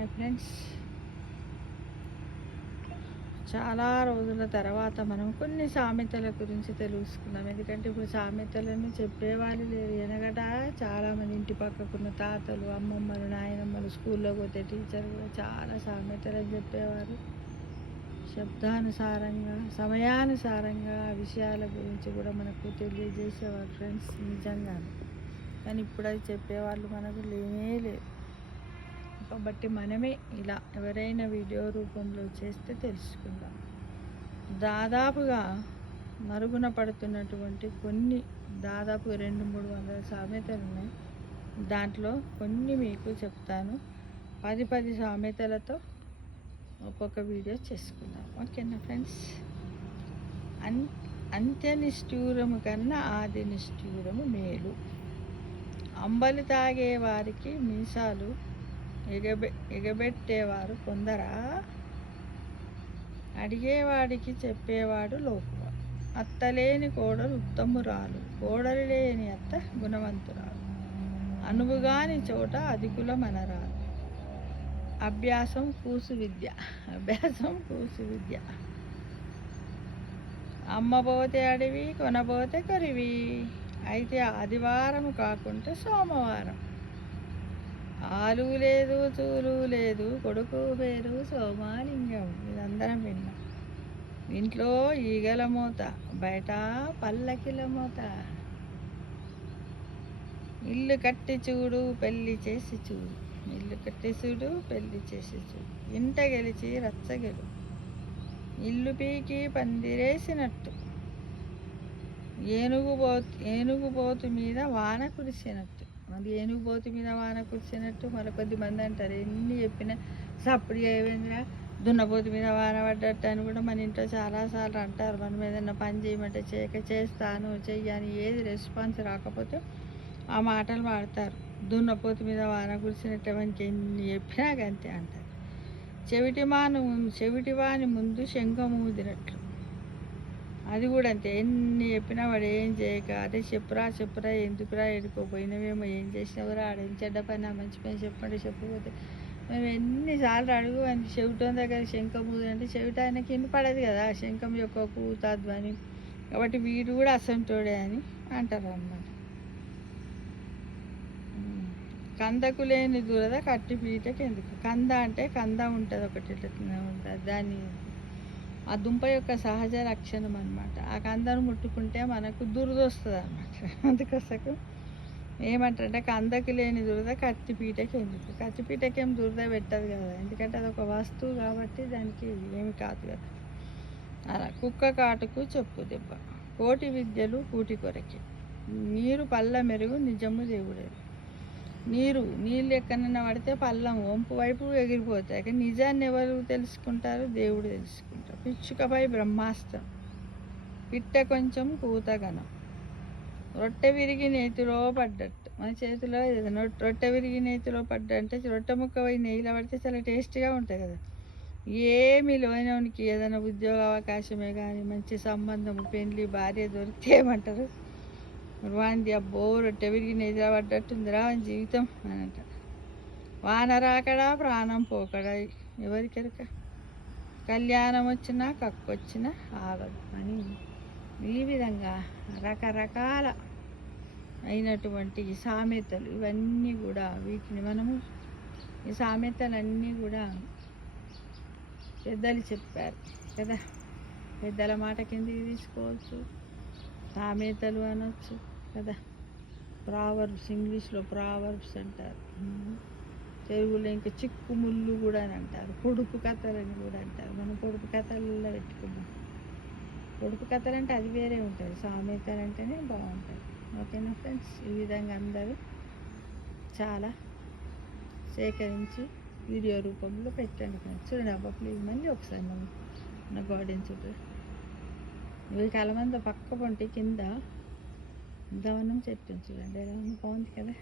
Hi friends, చాలా రోజుల తర్వాత మనం కొన్ని సామెతల గురించి తెలుసుకుందాం. ఎందుకంటే ఇప్పుడు సామెతలను చెప్పేవాళ్ళు లేరు. వెనకట చాలామంది ఇంటి పక్కకున్న తాతలు, అమ్మమ్మలు, నాయనమ్మలు, స్కూల్లో పోతే టీచర్ కూడా చాలా సామెతలు చెప్పేవారు. శబ్దానుసారంగా, సమయానుసారంగా విషయాల గురించి కూడా మనకు తెలియజేసేవారు ఫ్రెండ్స్, నిజంగా. కానీ ఇప్పుడు అది చెప్పేవాళ్ళు మనకు లేనే లేదు. కాబట్టి మనమే ఇలా ఎవరైనా వీడియో రూపంలో చేస్తే తెలుసుకుందాం. దాదాపుగా మరుగున పడుతున్నటువంటి దాదాపు 200-300 సామెతలు ఉన్నాయి. దాంట్లో కొన్ని మీకు చెప్తాను. 10 సామెతలతో ఒక్కొక్క వీడియో చేసుకుందాం. ఓకేనా ఫ్రెండ్స్? అంత్యనిష్ఠూరము కన్నా ఆది నిష్ఠూరము మేలు. అంబలి తాగే వారికి మీసాలు ఎగబెట్టేవారు కొందరా, అడిగేవాడికి చెప్పేవాడు లోకువ. అత్తలేని కోడలు ఉత్తమురాలు, కోడలు లేని అత్త గుణవంతురాలు. అనువుగాని చోట అధికుల మనరాలు. అభ్యాసం కూసు విద్య. అమ్మబోతే అడివి, కొనబోతే కొరివి. అయితే ఆదివారం కాకుంటే సోమవారం. ఆలు లేదు, చూలు లేదు, కొడుకు పేరు సోమాలింగం. ఇదందరం విన్నాం. ఇంట్లో ఈగల మూత, బయట పల్లకిల మూత. ఇల్లు కట్టి చూడు, పెళ్లి చేసి చూడు. ఇంట గెలిచి రచ్చగెలు. ఇల్లు పీకి పందిరేసినట్టు, ఏనుగుబోతు మీద వాన కురిసినట్టు. మరి ఏనుగుబోతు మీద వాన కురిసినట్టు మరి కొద్దిమంది అంటారు. ఎన్ని చెప్పినా సప్పుడు చేయవేంద్రా, దున్నపోతు మీద వాన పడ్డట్టు అని కూడా మన ఇంట్లో చాలాసార్లు అంటారు. మనం ఏదైనా పని చేయమంటే చేస్తాను, చెయ్యని ఏది రెస్పాన్స్ రాకపోతే ఆ మాటలు వాడతారు. దున్నపోతు మీద వాన కురిసినట్టు మనకి ఎన్ని చెప్పినా అంతే అంటారు. చెవిటివాని ముందు శంఖం ఊదినట్లు. అది కూడా అంతే. ఎన్ని చెప్పినా వాడు ఏం చేయక, అదే చెప్పురా ఎందుకురా ఎడుకోపోయినవేమో, ఏం చేసినవురా, ఆడేం చెడ్డ పని, మంచి పని చెప్పకపోతే మేము ఎన్నిసార్లు అడుగు అని చెవిటం దగ్గర శంఖం ఊదంటే చెవిట ఆయనకి వినపడదు కదా, శంఖం యొక్క కూతాధ్వని. కాబట్టి వీడు కూడా అసంటోడే అని అంటారు అన్నమాట. కందకు లేని దురద కట్టి పీటకి ఎందుకు. కంద అంటే కంద ఉంటుంది ఒకటి, ఉంటుంది దాన్ని, ఆ దుంప యొక్క సహజ లక్షణం అనమాట. ఆ కందను ముట్టుకుంటే మనకు దురద వస్తుంది అన్నమాట. అందుకోసం ఏమంటారంటే కందకి లేని దురద కత్తిపీటకి ఎందుకు. కత్తిపీటకి ఏం దురద పెట్టదు కదా, ఎందుకంటే అదొక వస్తువు కాబట్టి దానికి ఏమి కాదు కదా. అలా కుక్క కాటుకు చెప్పు దెబ్బ. కోటి విద్యలు కూటి కొరకే. నీరు పళ్ళ మెరుగు నిజము దేవుడేది. నీళ్ళు ఎక్కడైనా పడితే పళ్ళం వంపు వైపు ఎగిరిపోతాయి. కానీ నిజాన్ని ఎవరు తెలుసుకుంటారు? దేవుడు తెలుసుకుంటారు. పిచ్చుకపై బ్రహ్మాస్త్రం, పిట్ట కొంచెం కూతగనం. రొట్టె విరిగి నేతిలో పడ్డట్టు. మన చేతిలో ఏదైనా రొట్టె విరిగి నేతిలో పడ్డంటే రొట్టె ముక్క పోయి నెయ్యిలో పడితే చాలా టేస్ట్గా ఉంటుంది కదా. ఏమి లోనోనికి ఏదైనా ఉద్యోగ అవకాశమే కానీ, మంచి సంబంధం, పెళ్ళి, భార్య దొరికితే ఏమంటారు? వాంది అబ్బో రొట్టె విరిగి నెయ్యిలో పడ్డట్టుందిరా అని జీవితం అని అంటారు. వాన రాకడా ప్రాణం పోకడా ఎవరికెరక. కళ్యాణం వచ్చినా కక్కొచ్చినా ఆగదు అని. ఈ విధంగా రకరకాల అయినటువంటి సామెతలు ఇవన్నీ కూడా, వీటిని మనము ఈ సామెతలన్నీ కూడా పెద్దలు చెప్పారు కదా. పెద్దల మాట కిందకి తీసుకోవచ్చు, సామెతలు అనొచ్చు కదా. ప్రావర్బ్స్, ఇంగ్లీష్లో ప్రావర్బ్స్ అంటారు. తెలుగులో ఇంకా చిక్కు ముళ్ళు కూడా అని అంటారు. పొడుపు కథలని కూడా అంటారు. మనం పొడుపు కథల్లో పెట్టుకుందాం. పొడుపు కథలు అంటే అది వేరే ఉంటుంది, సామెతలు అంటేనే బాగుంటుంది. ఓకేనా ఫ్రెండ్స్? ఈ విధంగా అందరూ చాలా సేకరించి వీడియో రూపంలో పెట్టండి ఫ్రెండ్స్. చూడండి అబ్బా, ప్లీజ్ మళ్ళీ ఒకసారి మన గార్డెన్ చుట్టూ ఇవి కలమంద పక్క పొంటి కింద దవనం చెట్టు చూడండి ఎలా ఉంది, బాగుంది కదా.